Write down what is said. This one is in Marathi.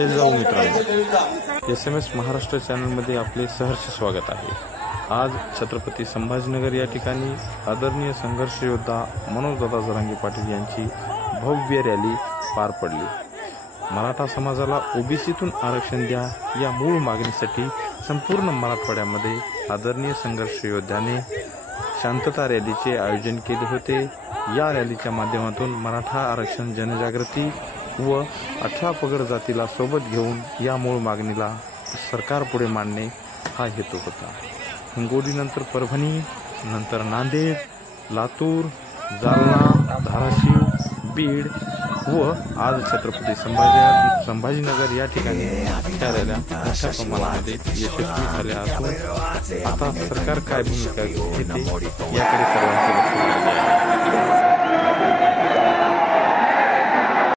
जय जाऊ मित्रांनो, SMS महाराष्ट्र चॅनलमध्ये आपले सहर्ष स्वागत आहे। आज छत्रपती संभाजीनगर या ठिकाणी आदरणीय संघर्ष योद्धा मनोजदादा जरांगे पाटील यांची भव्य रॅली पार पडली। मराठा समाजाला ओबीसीतून आरक्षण द्या या मूळ मागणीसाठी संपूर्ण मराठवाड्यामध्ये आदरणीय संघर्ष योद्ध्याने शांतता रॅलीचे आयोजन केले होते। या रॅलीच्या माध्यमातून मराठा आरक्षण जनजागृती व 18 पगड जातीला सोबत घेऊन या मूळ मागणीला सरकारपुढे मांडणे हा हेतू होता। हिंगोलीनंतर परभणी, नंतर नांदेड, लातूर, जालना, धाराशिव, बीड व आज छत्रपती संभाजीनगर या ठिकाणी त्या रॅल्या मोठ्या प्रमाणामध्ये यशस्वी झाल्या असून आता सरकार काय भूमिका घेते याकडे सर्वांचे लक्ष लागले आहे।